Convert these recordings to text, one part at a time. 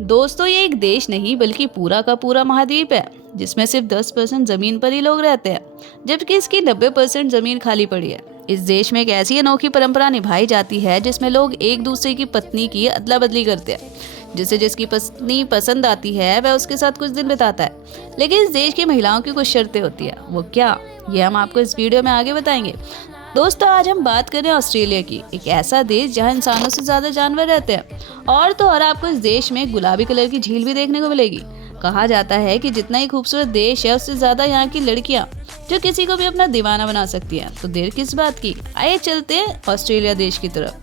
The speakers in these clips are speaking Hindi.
दोस्तों, ये एक देश नहीं बल्कि पूरा का पूरा महाद्वीप है जिसमें सिर्फ 10% जमीन पर ही लोग रहते हैं, जबकि इसकी 90% जमीन खाली पड़ी है। इस देश में एक ऐसी अनोखी परंपरा निभाई जाती है जिसमें लोग एक दूसरे की पत्नी की अदला बदली करते हैं। जिसे जिसकी पत्नी पसंद आती है वह उसके साथ कुछ दिन बिताता है। लेकिन इस देश की महिलाओं की कुछ शर्तें होती है। वो क्या, ये हम आपको इस वीडियो में आगे बताएंगे। दोस्तों, आज हम बात करें ऑस्ट्रेलिया की, एक ऐसा देश जहां इंसानों से ज्यादा जानवर रहते हैं। और आपको इस देश में गुलाबी कलर की झील भी देखने को मिलेगी। कहा जाता है कि जितना ही खूबसूरत देश है उससे ज्यादा यहाँ की लड़कियां जो किसी को भी अपना दीवाना बना सकती हैं। तो देर किस बात की, आइए चलते हैं ऑस्ट्रेलिया देश की तरफ।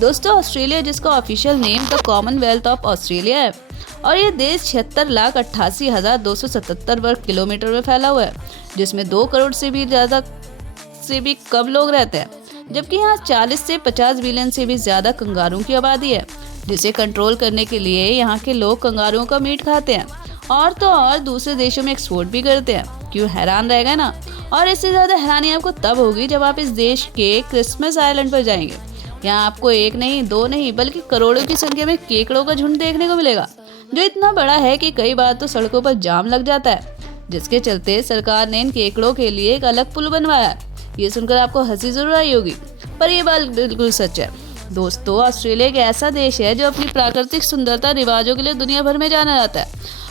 दोस्तों, ऑस्ट्रेलिया जिसका official name the Commonwealth of Australia है, और ये देश 76,88,277 वर्ग किलोमीटर में फैला हुआ है, जिसमें 2 करोड़ से भी कम लोग रहते हैं। जबकि यहाँ 40 से 50 बिलियन से भी ज्यादा कंगारुओं की आबादी है, जिसे कंट्रोल करने के लिए यहाँ के लोग कंगारुओं का मीट खाते हैं और दूसरे देशों में एक्सपोर्ट भी करते हैं। क्यों, हैरान रह गए ना। और इससे ज्यादा हैरानी आपको तब होगी जब आप इस देश के क्रिसमस आइलैंड पर जाएंगे। यहाँ आपको एक नहीं, दो नहीं, बल्कि करोड़ों की संख्या में केकड़ों का झुंड देखने को मिलेगा, जो इतना बड़ा है कि कई बार तो सड़कों पर जाम लग जाता है, जिसके चलते सरकार ने इन केकड़ों के लिए एक अलग पुल बनवाया है। ये सुनकर आपको हंसी जरूर आई होगी, पर ये बात बिल्कुल सच है। दोस्तों, ऑस्ट्रेलिया एक ऐसा देश है जो अपनी प्राकृतिक सुंदरता रिवाजों के लिए दुनिया भर में जाना जाता है।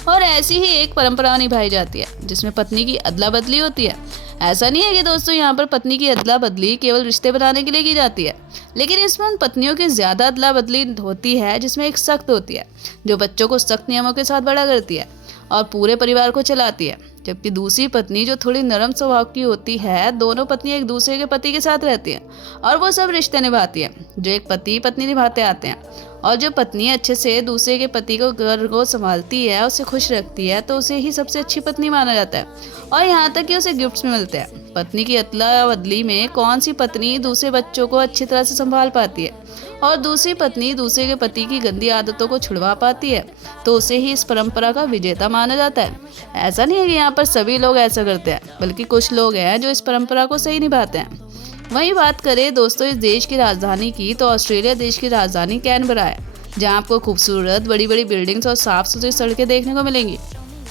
और ऐसी ही एक परंपरा निभाई जाती है जिसमें पत्नी की अदला बदली होती है। ऐसा नहीं है कि दोस्तों यहाँ पर पत्नी की अदला बदली केवल रिश्ते बनाने के लिए की जाती है, लेकिन इसमें उन पत्नियों की ज्यादा अदला बदली होती है जिसमें एक सख्त होती है, जो बच्चों को सख्त नियमों के साथ बड़ा करती है और पूरे परिवार को चलाती है। जबकि दूसरी पत्नी जो थोड़ी नरम स्वभाव की होती है, दोनों पत्नियां एक दूसरे के पति के साथ रहती हैं और वो सब रिश्ते निभाती हैं जो एक पति पत्नी निभाते आते हैं। और जो पत्नी अच्छे से दूसरे के पति को घर को संभालती है, उसे खुश रखती है, तो उसे ही सबसे अच्छी पत्नी माना जाता है। और यहाँ तक कि उसे गिफ्ट्स भी मिलते हैं। पत्नी की अदला बदली में कौन सी पत्नी दूसरे बच्चों को अच्छी तरह से संभाल पाती है और दूसरी पत्नी दूसरे के पति की गंदी आदतों को छुड़वा पाती है, तो उसे ही इस परंपरा का विजेता माना जाता है। ऐसा नहीं है कि यहाँ पर सभी लोग ऐसा करते हैं, बल्कि कुछ लोग हैं जो इस परंपरा को सही निभाते हैं। वहीं बात करें दोस्तों इस देश की राजधानी की, तो ऑस्ट्रेलिया देश की राजधानी कैनबरा है, जहाँ आपको खूबसूरत बड़ी बड़ी बिल्डिंग्स और साफ सुथरी सड़कें देखने को मिलेंगी,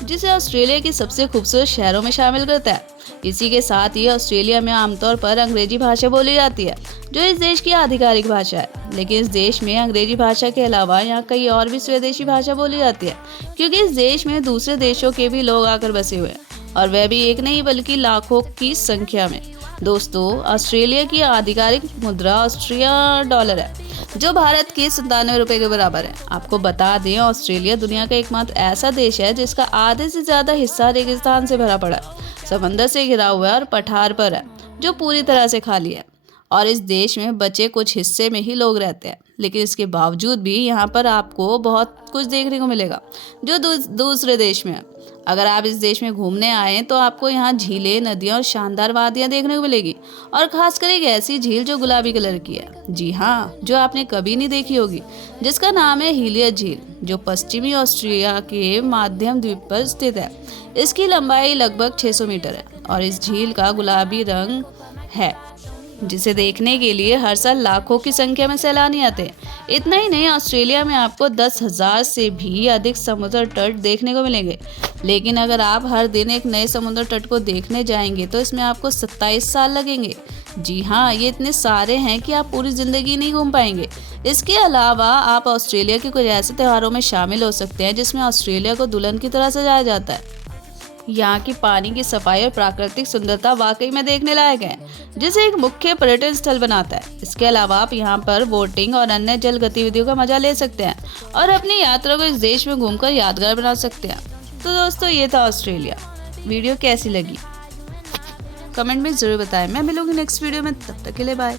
जिसे ऑस्ट्रेलिया की सबसे खूबसूरत शहरों में शामिल करता है। इसी के साथ ही ऑस्ट्रेलिया में आमतौर पर अंग्रेजी भाषा बोली जाती है, जो इस देश की आधिकारिक भाषा है। लेकिन इस देश में अंग्रेजी भाषा के अलावा यहाँ कई और भी स्वदेशी भाषा बोली जाती है, क्योंकि इस देश में दूसरे देशों के भी लोग आकर बसे हुए हैं, और वह भी एक नहीं बल्कि लाखों की संख्या में। दोस्तों, ऑस्ट्रेलिया की आधिकारिक मुद्रा ऑस्ट्रिया डॉलर है, जो भारत के 97 रुपए के बराबर है। आपको बता दें, ऑस्ट्रेलिया दुनिया का एकमात्र ऐसा देश है जिसका आधे से ज्यादा हिस्सा रेगिस्तान से भरा पड़ा है, समंदर से घिरा हुआ है और पठार पर है, जो पूरी तरह से खाली है। और इस देश में बचे कुछ हिस्से में ही लोग रहते हैं, लेकिन इसके बावजूद भी यहाँ पर आपको बहुत कुछ देखने को मिलेगा जो दूसरे देश में है। अगर आप इस देश में घूमने आए तो आपको यहाँ झीलें, नदियाँ और शानदार वादियाँ देखने को मिलेगी, और खासकर एक ऐसी झील जो गुलाबी कलर की है। जी हाँ, जो आपने कभी नहीं देखी होगी, जिसका नाम है हीलियर झील, जो पश्चिमी ऑस्ट्रेलिया के माध्यम द्वीप पर स्थित है। इसकी लंबाई लगभग 600 मीटर है और इस झील का गुलाबी रंग है, जिसे देखने के लिए हर साल लाखों की संख्या में सैलानी आते हैं। इतना ही नहीं, ऑस्ट्रेलिया में आपको 10,000 से भी अधिक समुद्र तट देखने को मिलेंगे। लेकिन अगर आप हर दिन एक नए समुद्र तट को देखने जाएंगे तो इसमें आपको 27 साल लगेंगे। जी हाँ, ये इतने सारे हैं कि आप पूरी जिंदगी नहीं घूम पाएंगे। इसके अलावा आप ऑस्ट्रेलिया के कुछ ऐसे त्योहारों में शामिल हो सकते हैं जिसमें ऑस्ट्रेलिया को दुल्हन की तरह सजाया जाता है। यहाँ की पानी की सफाई और प्राकृतिक सुंदरता वाकई में देखने लायक है, जिसे एक मुख्य पर्यटन स्थल बनाता है। इसके अलावा आप यहाँ पर बोटिंग और अन्य जल गतिविधियों का मजा ले सकते हैं और अपनी यात्रा को इस देश में घूमकर यादगार बना सकते हैं। तो दोस्तों, ये था ऑस्ट्रेलिया। वीडियो कैसी लगी कमेंट में जरूर बताएं। मैं मिलूंगी नेक्स्ट वीडियो में, तब तक के लिए बाय।